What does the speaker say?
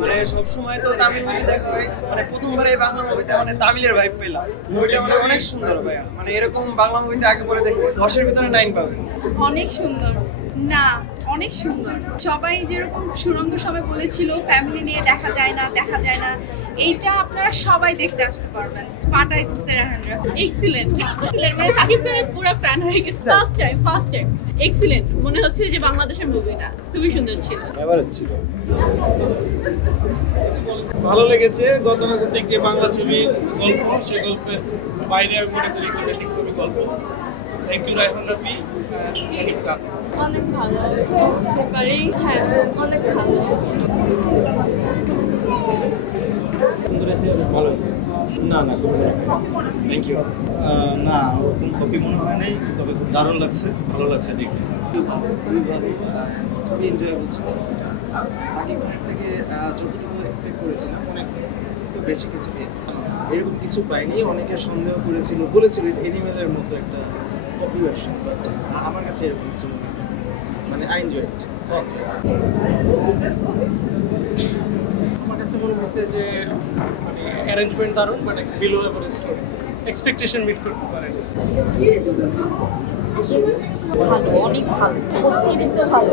মানে সবসময় তো তামিল মুভি দেখা হয়। মানে প্রথমবার এই বাংলা মুভিতে মানে তামিলের ভাইব পেলাম। মুভিটা মানে অনেক সুন্দর ভাইয়া। মানে এরকম বাংলা মুভিতে আগে পরে দেখে দশের ভিতরে নাইন পাবে। অনেক সুন্দর। না অনেক সুন্দর। সবাই যেরকম সুরঙ্গ সবাই বলেছিল ফ্যামিলি নিয়ে দেখা যায় না দেখা যায় না এইটা আপনারা সবাই দেখতে আসতে পারবেন। ফাটাই দিচ্ছে রাহান এক্সিলেন্ট এক্সিলেন্ট মানে সাকিব খানের পুরো ফ্যান হয়ে গেছে। First time first time excellent মনে হচ্ছে যে বাংলাদেশের মুভিটা খুবই সুন্দর ছিল। এভারেজ ছিল। ভালো লেগেছে। গতানুগতিক যে বাংলা ছবির গল্প সেই গল্পের বাইরে আমি মনে করি গল্প? থ্যাংক ইউ রায়হান রাফি সাকিব খান অনেক ভালো বলতে পারি। হ্যাঁ অনেক ভালো সুন্দর ভালো হয়েছে না না খুব থ্যাংক ইউ না ওরকম কপি মনে হয় নাই তবে খুব দারুণ লাগছে ভালো লাগছে দেখে। খুবই ভালো খুবই ভালো খুবই এনজয়েবল ছিল। সাকিব খানের থেকে যতটুকু এক্সপেক্ট করেছিলাম অনেক বেশি কিছু পেয়েছি। এরকম কিছু পাইনি অনেকে সন্দেহ করেছিল বলেছিল এনিমেলের মতো একটা আমার কাছে এরকম কিছু মনে। মানে আই এনজয় আমার কাছে মনে হচ্ছে যে মানে অ্যারেঞ্জমেন্ট দারুণ বাট একটা below average story expectation meet করতে পারে ভালো অনেক ভালো অতিরিক্ত ভালো।